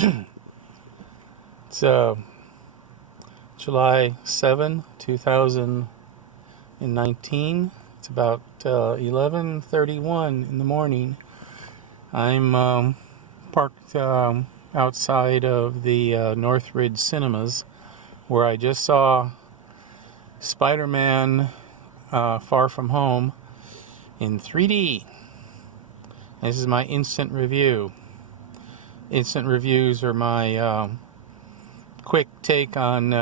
It's July 7, 2019. It's about 11:31 in the morning. I'm parked outside of the Northridge Cinemas, where I just saw Spider-Man Far From Home in 3D. This is my instant review. Instant reviews are my quick take on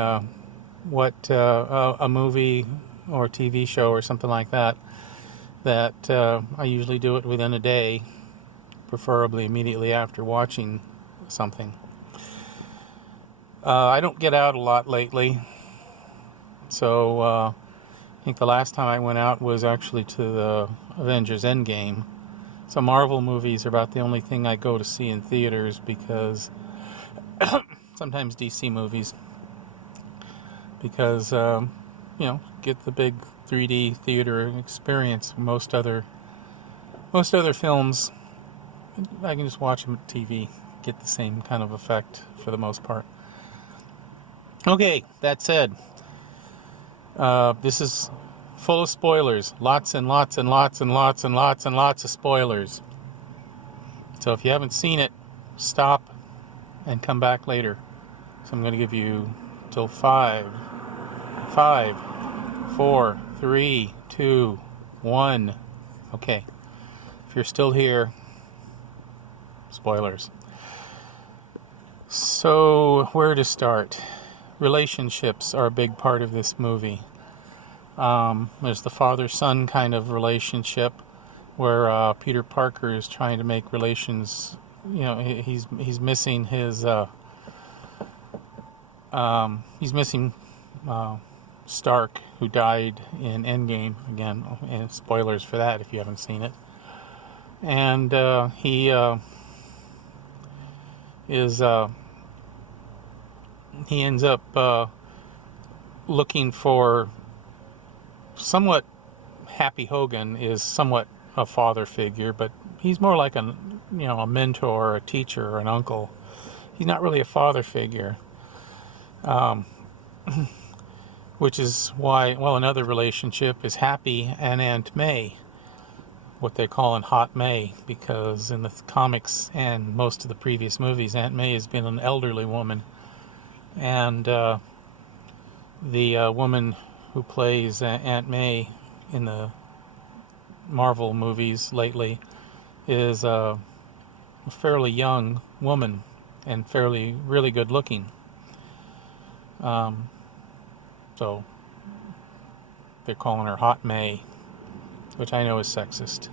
what a movie or TV show or something like that I usually do it within a day, preferably immediately after watching something. I don't get out a lot lately, so I think the last time I went out was actually to the Avengers Endgame. So Marvel movies are about the only thing I go to see in theaters, because sometimes DC movies, because get the big 3D theater experience. Most other films, I can just watch them on TV, get the same kind of effect for the most part. Okay, that said, this is full of spoilers. Lots and lots and lots and lots and lots and lots of spoilers. So if you haven't seen it, stop and come back later. So I'm going to give you till 5, 4, 3, 2, 1. Okay. If you're still here, spoilers. So, where to start? Relationships are a big part of this movie. There's the father-son kind of relationship, where Peter Parker is trying to make relations. He's missing his Stark, who died in Endgame. Again, and spoilers for that if you haven't seen it. And he ends up looking for somewhat. Happy Hogan is somewhat a father figure, but he's more like a mentor, or a teacher, or an uncle. He's not really a father figure. Which is why, another relationship is Happy and Aunt May, what they call in Hot May, because in the comics and most of the previous movies, Aunt May has been an elderly woman, and the woman who plays Aunt May in the Marvel movies lately is a fairly young woman and really good looking. So they're calling her Hot May, which I know is sexist.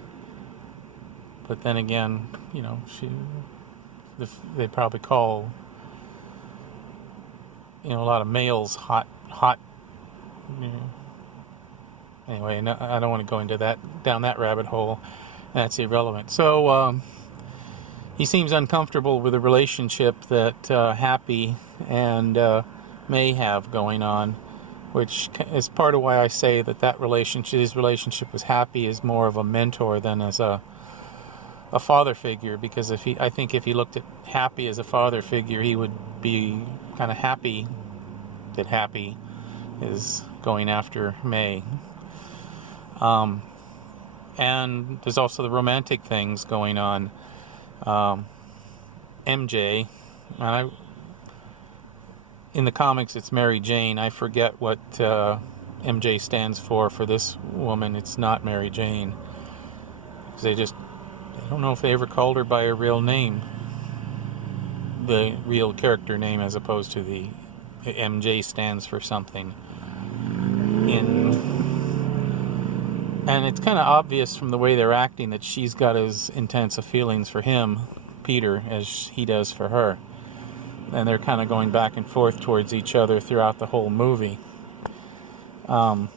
But then again, they probably call a lot of males hot. Anyway, no, I don't want to go into down that rabbit hole. That's irrelevant. So he seems uncomfortable with the relationship that Happy and May have going on, which is part of why I say that his relationship with Happy is more of a mentor than as a father figure. Because I think if he looked at Happy as a father figure, he would be kind of happy that Happy is going after May. And there's also the romantic things going on. MJ, in the comics it's Mary Jane. I forget what MJ stands for this woman. It's not Mary Jane. I don't know if they ever called her by her real name, the real character name, as opposed to the MJ stands for something. And it's kind of obvious from the way they're acting that she's got as intense of feelings for him, Peter, as he does for her. And they're kind of going back and forth towards each other throughout the whole movie. There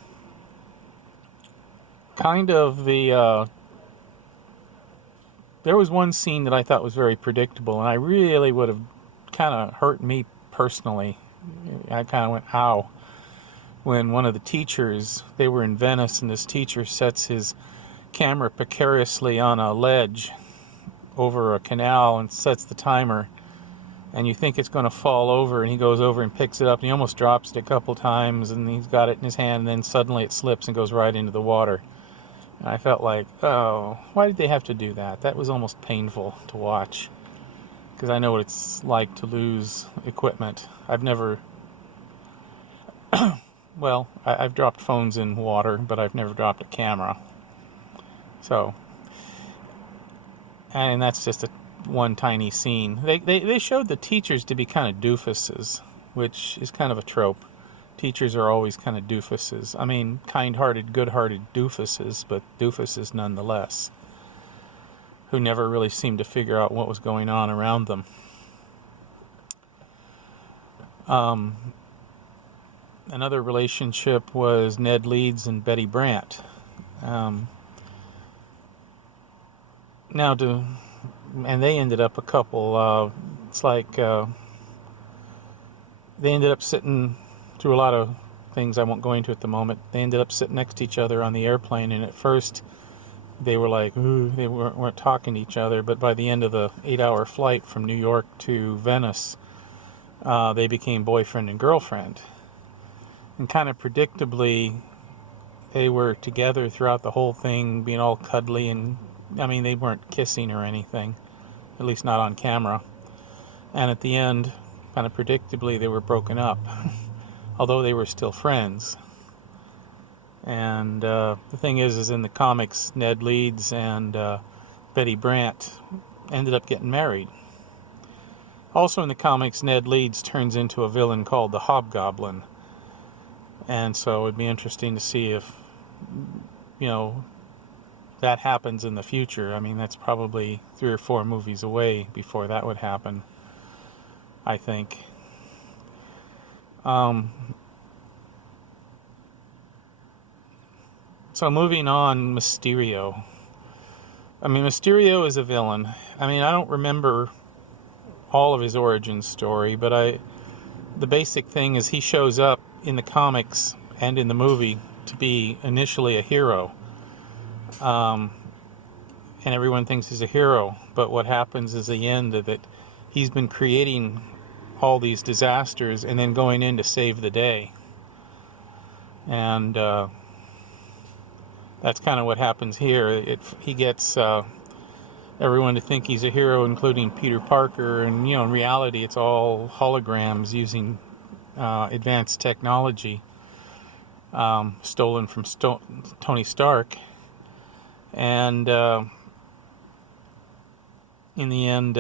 was one scene that I thought was very predictable, and I really would have kind of hurt me personally. I kind of went, ow. When one of the teachers, they were in Venice, and this teacher sets his camera precariously on a ledge over a canal and sets the timer, and you think it's going to fall over, and he goes over and picks it up, and he almost drops it a couple times, and he's got it in his hand, and then suddenly it slips and goes right into the water. And I felt like, oh, why did they have to do that? That was almost painful to watch, because I know what it's like to lose equipment. I've never, well, I've dropped phones in water, but I've never dropped a camera. So, and that's just one tiny scene. They showed the teachers to be kind of doofuses, which is kind of a trope. Teachers are always kind of doofuses. I mean, kind-hearted, good-hearted doofuses, but doofuses nonetheless, who never really seemed to figure out what was going on around them. Another relationship was Ned Leeds and Betty Brant. And they ended up a couple. It's like they ended up sitting through a lot of things I won't go into at the moment. They ended up sitting next to each other on the airplane, and at first they were like, ooh, they weren't talking to each other, but by the end of the 8-hour flight from New York to Venice, they became boyfriend and girlfriend. And kind of predictably, they were together throughout the whole thing, being all cuddly, and I mean, they weren't kissing or anything, at least not on camera. And at the end, kind of predictably, they were broken up, although they were still friends. And the thing is in the comics, Ned Leeds and Betty Brant ended up getting married. Also in the comics, Ned Leeds turns into a villain called the Hobgoblin. And so it'd be interesting to see if, that happens in the future. I mean, that's probably 3 or 4 movies away before that would happen, I think. So moving on, Mysterio. I mean, Mysterio is a villain. I mean, I don't remember all of his origin story, but the basic thing is he shows up in the comics and in the movie to be initially a hero. And everyone thinks he's a hero, but what happens is the end of it, he's been creating all these disasters and then going in to save the day. And that's kind of what happens here. He gets everyone to think he's a hero, including Peter Parker, and in reality it's all holograms using advanced technology stolen from Tony Stark. And in the end,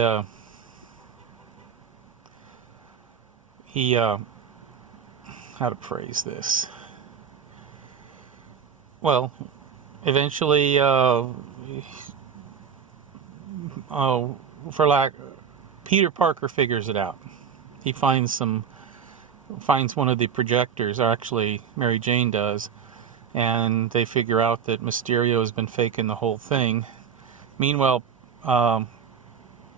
he how to phrase this? Well, eventually, Peter Parker figures it out. He finds one of the projectors, or actually Mary Jane does, and they figure out that Mysterio has been faking the whole thing. Meanwhile,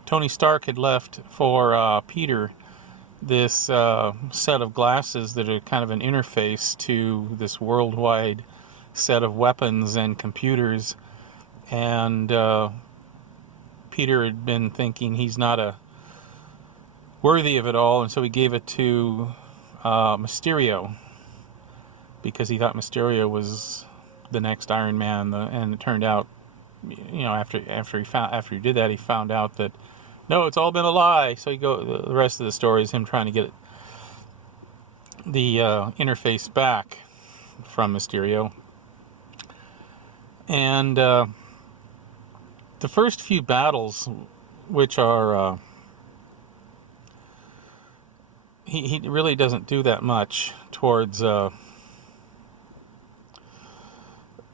Tony Stark had left for Peter this set of glasses that are kind of an interface to this worldwide set of weapons and computers, and Peter had been thinking he's not worthy of it all, and so he gave it to Mysterio, because he thought Mysterio was the next Iron Man, and it turned out, after he did that, he found out that no, it's all been a lie. So the rest of the story is him trying to get the interface back from Mysterio. And the first few battles, which are he really doesn't do that much towards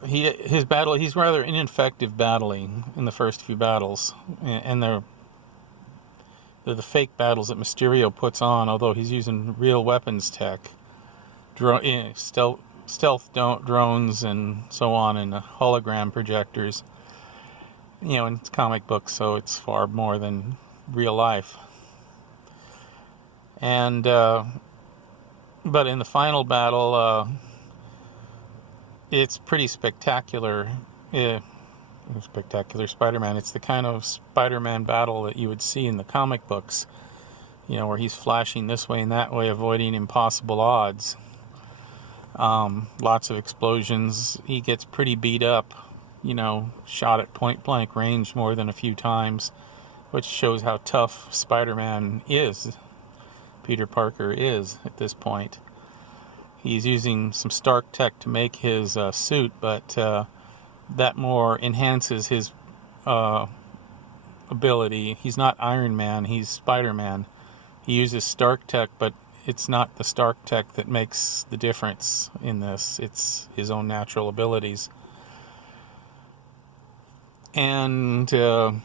his battle. He's rather ineffective battling in the first few battles, and they're the fake battles that Mysterio puts on, although he's using real weapons tech, stealth drones and so on, and hologram projectors. And it's comic books, so it's far more than real life. And but in the final battle, it's pretty spectacular. Spectacular Spider-Man. It's the kind of Spider-Man battle that you would see in the comic books, where he's flashing this way and that way, avoiding impossible odds. Lots of explosions. He gets pretty beat up, shot at point blank range more than a few times, which shows how tough Spider-Man is. Peter Parker is at this point. He's using some Stark tech to make his suit, but that more enhances his ability. He's not Iron Man, he's Spider-Man. He uses Stark tech, but it's not the Stark tech that makes the difference in this. It's his own natural abilities. And of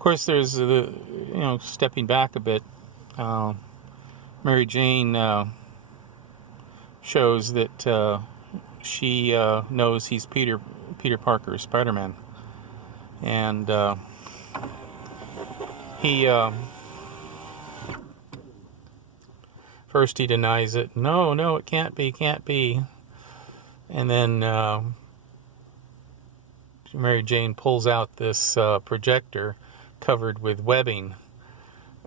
course, there's stepping back a bit. Mary Jane shows that she knows he's Peter Parker, Spider-Man, and he first he denies it. No, it can't be. And then Mary Jane pulls out this projector covered with webbing,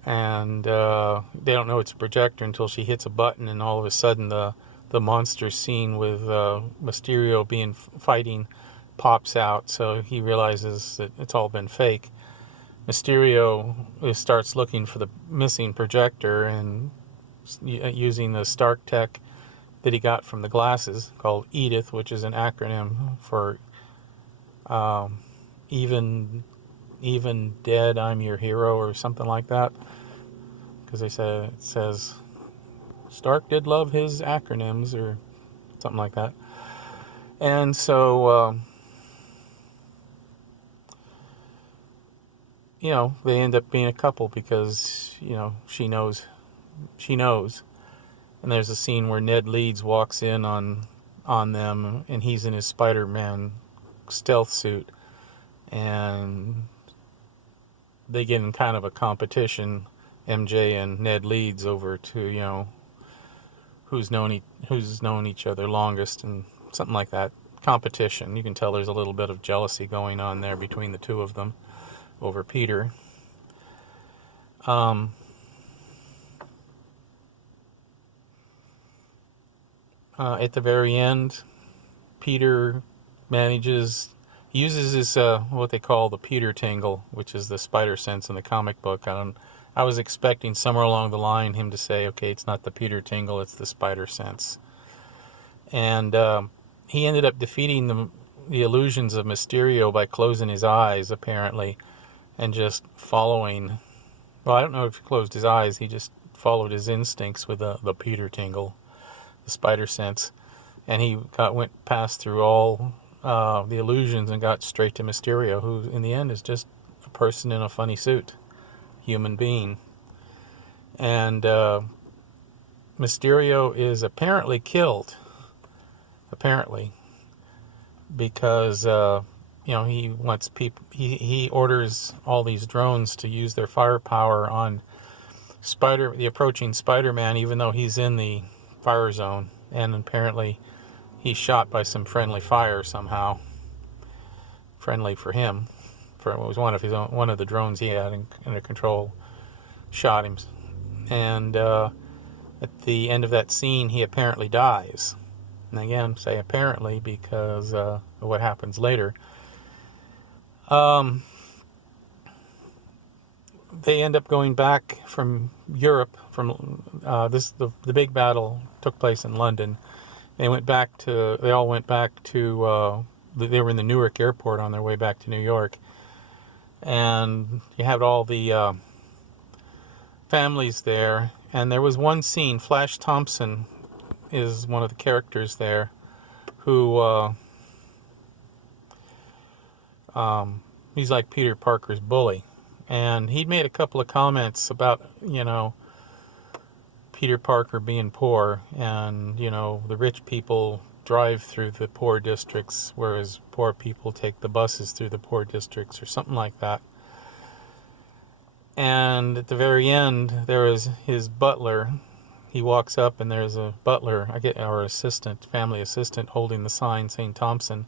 and they don't know it's a projector until she hits a button, and all of a sudden the monster scene with Mysterio fighting pops out. So he realizes that it's all been fake. Mysterio starts looking for the missing projector and using the Stark tech that he got from the glasses called EDITH, which is an acronym for even dead, I'm your hero, or something like that. Because it says Stark did love his acronyms, or something like that. And so they end up being a couple because she knows, and there's a scene where Ned Leeds walks in on them, and he's in his Spider-Man stealth suit, and they get in kind of a competition, MJ and Ned Leeds, over to who's known each other longest, and something like that. Competition. You can tell there's a little bit of jealousy going on there between the two of them over Peter. At the very end, Peter uses his what they call the Peter tingle, which is the spider sense in the comic book. I was expecting somewhere along the line him to say, okay, it's not the Peter tingle, it's the spider sense. And he ended up defeating the illusions of Mysterio by closing his eyes, apparently, and just following. Well, I don't know if he closed his eyes, he just followed his instincts with the Peter tingle, the spider sense, and he went past through all the illusions and got straight to Mysterio, who in the end is just a person in a funny suit, human being. And Mysterio is apparently killed, because he wants people. He orders all these drones to use their firepower on the approaching Spider-Man, even though he's in the fire zone, and apparently he's shot by some friendly fire somehow. Friendly for him. It was one of the drones he had under control shot him, and at the end of that scene, he apparently dies. And again, say apparently because of what happens later. They end up going back from Europe. The big battle took place in London. They all went back to. They were in the Newark airport on their way back to New York, and you have all the families there. And there was one scene. Flash Thompson is one of the characters there, who he's like Peter Parker's bully, and he'd made a couple of comments about Peter Parker being poor, and the rich people drive through the poor districts, whereas poor people take the buses through the poor districts, or something like that. And at the very end, there is his butler. He walks up, and there's a butler, our assistant, family assistant, holding the sign saying Thompson.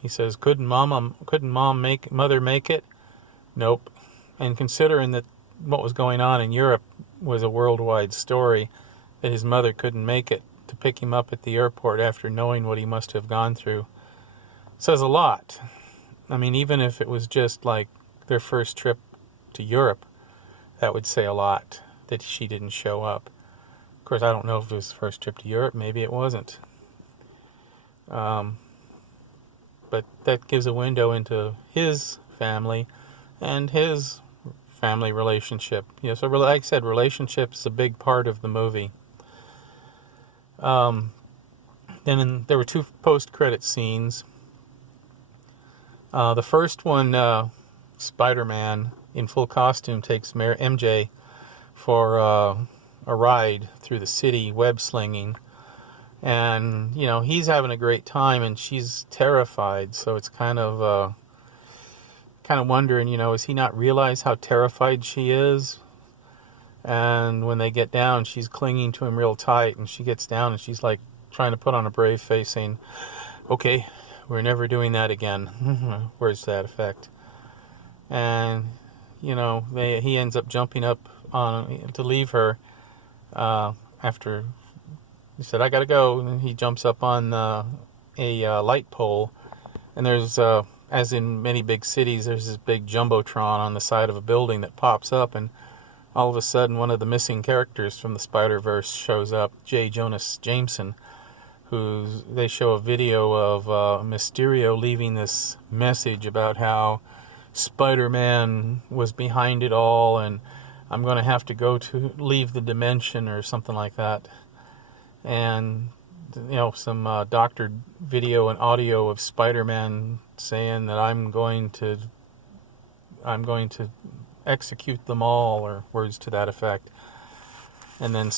He says, "Couldn't mother make it?" Nope. And considering that what was going on in Europe was a worldwide story, that his mother couldn't make it to pick him up at the airport after knowing what he must have gone through, says a lot. I mean, even if it was just like their first trip to Europe, that would say a lot that she didn't show up. Of course, I don't know if it was the first trip to Europe. Maybe it wasn't. But that gives a window into his family and his family relationship. So like I said, relationship is a big part of the movie. Then there were two post-credit scenes. The first one, Spider-Man in full costume takes MJ for a ride through the city, web slinging. And, he's having a great time and she's terrified. So it's kind of wondering, does he not realize how terrified she is? And when they get down, she's clinging to him real tight, and she gets down and she's like trying to put on a brave face saying, okay, we're never doing that again. Where's that effect? And, he ends up jumping up to leave her after he said, I gotta go. And he jumps up on a light pole, and there's, as in many big cities, there's this big jumbotron on the side of a building that pops up, and all of a sudden one of the missing characters from the Spider-Verse shows up, J. Jonah Jameson, they show a video of Mysterio leaving this message about how Spider-Man was behind it all, and I'm going to have to leave the dimension or something like that. And, some doctored video and audio of Spider-Man saying that I'm going to execute them all, or words to that effect. And then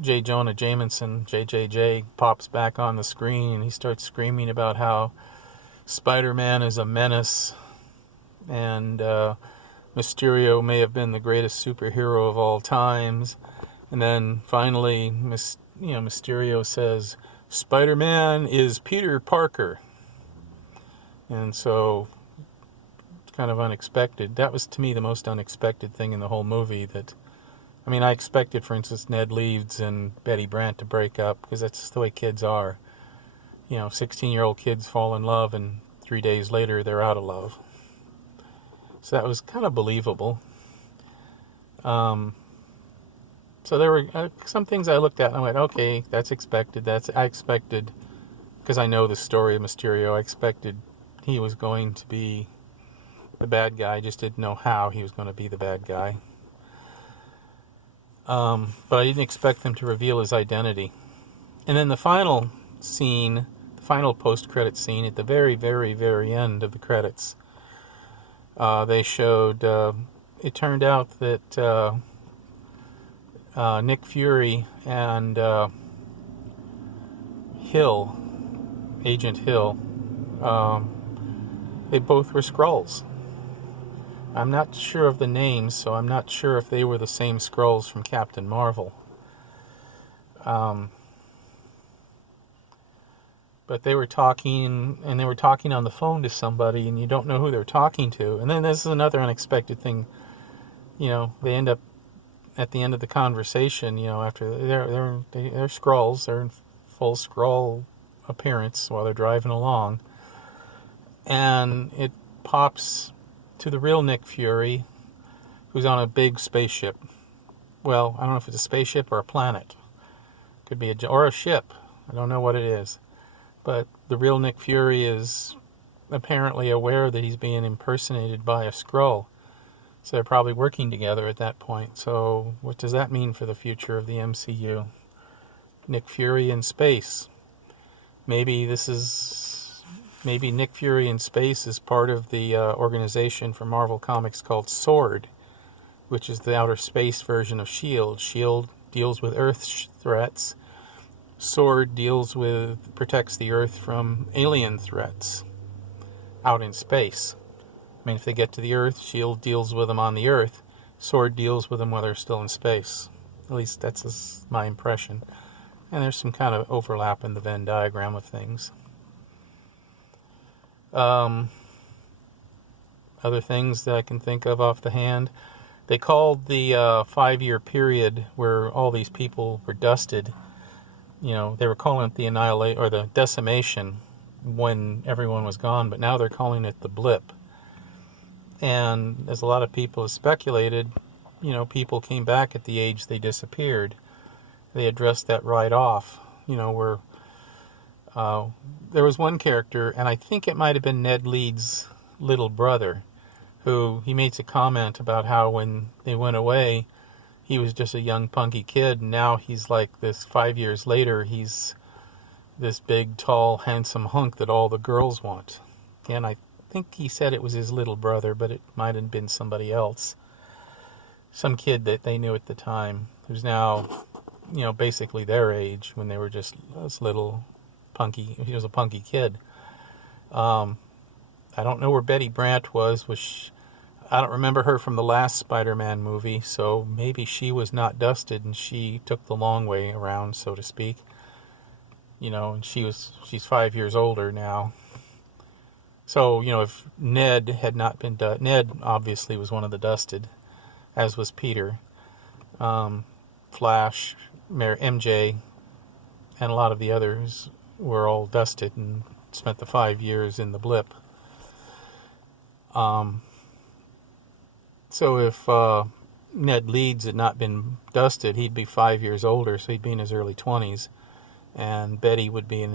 J. Jonah Jameson, JJJ, pops back on the screen, and he starts screaming about how Spider-Man is a menace, and Mysterio may have been the greatest superhero of all times. And then finally, Mysterio says, Spider-Man is Peter Parker. And so kind of unexpected. That was, to me, the most unexpected thing in the whole movie. I expected, for instance, Ned Leeds and Betty Brant to break up, because that's just the way kids are. 16-year-old kids fall in love, and 3 days later they're out of love. So that was kind of believable. So there were some things I looked at and I went, okay, that's expected. I expected, because I know the story of Mysterio, I expected he was going to be the bad guy. I just didn't know how he was going to be the bad guy. But I didn't expect them to reveal his identity. And then the final scene, the final post-credit scene at the very, very, very end of the credits, they showed, it turned out that Nick Fury and Agent Hill, they both were Skrulls. I'm not sure of the names, so I'm not sure if they were the same Skrulls from Captain Marvel. But they were talking, and they were talking on the phone to somebody, and you don't know who they're talking to. And then this is another unexpected thing. They end up at the end of the conversation, after they're Skrulls, they're in full Skrull appearance while they're driving along, and it pops to the real Nick Fury, who's on a big spaceship. Well, I don't know if it's a spaceship or a planet. Could be or a ship. I don't know what it is. But the real Nick Fury is apparently aware that he's being impersonated by a Skrull. So they're probably working together at that point. So what does that mean for the future of the MCU? Nick Fury in space. Maybe Nick Fury in space is part of the organization for Marvel Comics called SWORD, which is the outer space version of S.H.I.E.L.D. S.H.I.E.L.D. deals with Earth threats. SWORD protects the Earth from alien threats out in space. If they get to the Earth, S.H.I.E.L.D. deals with them on the Earth. SWORD deals with them while they're still in space. At least that's my impression. And there's some kind of overlap in the Venn diagram of things. other things that I can think of off the hand. They called the 5-year period where all these people were dusted, they were calling it the annihilate or the decimation when everyone was gone, but now they're calling it the blip. And as a lot of people have speculated, people came back at the age they disappeared. They addressed that right off, where there was one character, and I think it might have been Ned Leeds' little brother, who he makes a comment about how when they went away, he was just a young punky kid, and now he's like this 5 years later, he's this big, tall, handsome hunk that all the girls want. Again, I think he said it was his little brother, but it might have been somebody else. Some kid that they knew at the time, who's now, basically their age when they were just this little punky, he was a punky kid. I don't know where Betty Brant was. I don't remember her from the last Spider-Man movie, so maybe she was not dusted and she took the long way around, so to speak. And she's 5 years older now. So, if Ned had not been Ned obviously was one of the dusted, as was Peter. Flash, MJ, and a lot of the others were all dusted and spent the 5 years in the blip. So if Ned Leeds had not been dusted, he'd be 5 years older, so he'd be in his early 20s, and Betty would be in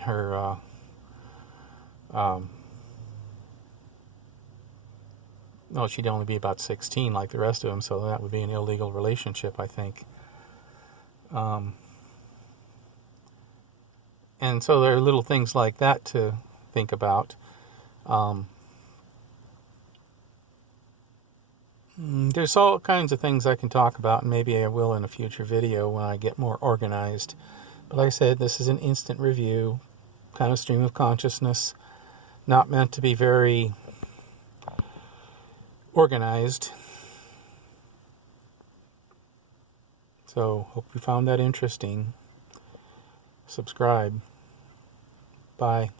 her no, she'd only be about 16 like the rest of them, so that would be an illegal relationship, I think. And so there are little things like that to think about. There's all kinds of things I can talk about, and maybe I will in a future video when I get more organized. But like I said, this is an instant review, kind of stream of consciousness, not meant to be very organized. So, hope you found that interesting. Subscribe. Bye.